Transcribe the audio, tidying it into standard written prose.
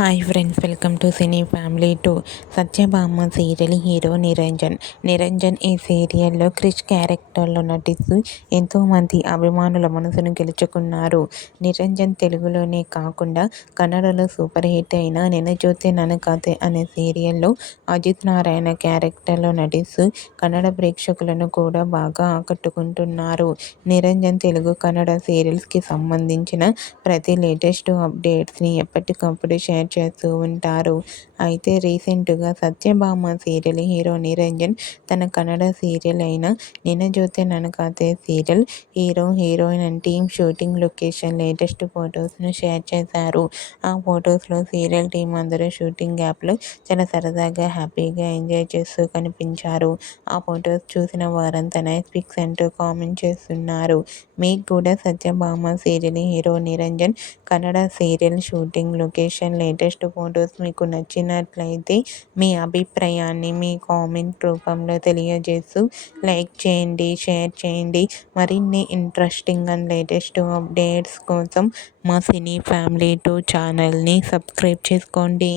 Hi friends, welcome to cine family 2. Satyabhama serial hero Niranjan ఈ సీరియల్లో క్రిష్ క్యారెక్టర్లో నటిస్తూ ఎంతోమంది అభిమానుల మనసును గెలుచుకున్నారు. నిరంజన్ తెలుగులోనే కాకుండా కన్నడలో సూపర్ హిట్ అయిన నిన జోతే నన కథే అనే సీరియల్లో అజిత్ నారాయణ క్యారెక్టర్లో నటిస్తూ కన్నడ ప్రేక్షకులను కూడా బాగా ఆకట్టుకుంటున్నారు. నిరంజన్ తెలుగు కన్నడ సీరియల్స్కి సంబంధించిన ప్రతి లేటెస్ట్ అప్డేట్స్ని ఎప్పటికప్పుడు షేర్ చేస్తూ ఉంటారు. అయితే రీసెంట్గా సత్యభామ సీరియల్ హీరో నిరంజన్ తన కన్నడ సీరియల్ అయిన నిన Jothe Nanna Kathe serial hero heroine and team shooting location latest ఫొటోస్ను షేర్ చేశారు. ఆ ఫొటోస్లో సీరియల్ టీం అందరూ షూటింగ్ యాప్లో చాలా సరదాగా హ్యాపీగా ఎంజాయ్ చేస్తూ కనిపించారు. ఆ ఫొటోస్ చూసిన వారంతా నైస్ పిక్స్ అంటూ కామెంట్ చేస్తున్నారు. మీకు కూడా Satyabhama serial hero Niranjan Kannada serial shooting location latest photos మీకు నచ్చినట్లయితే మీ అభిప్రాయాన్ని మీ కామెంట్ రూపంలో తెలియజేస్తూ లైక్ చేయండి, షేర్ చేయండి. మరిన్ని ఇంట్రెస్టింగ్ అండ్ లేటెస్ట్ అప్డేట్స్ కోసం మా సినీ ఫ్యామిలీ 2 ఛానల్ని సబ్స్క్రైబ్ చేసుకోండి.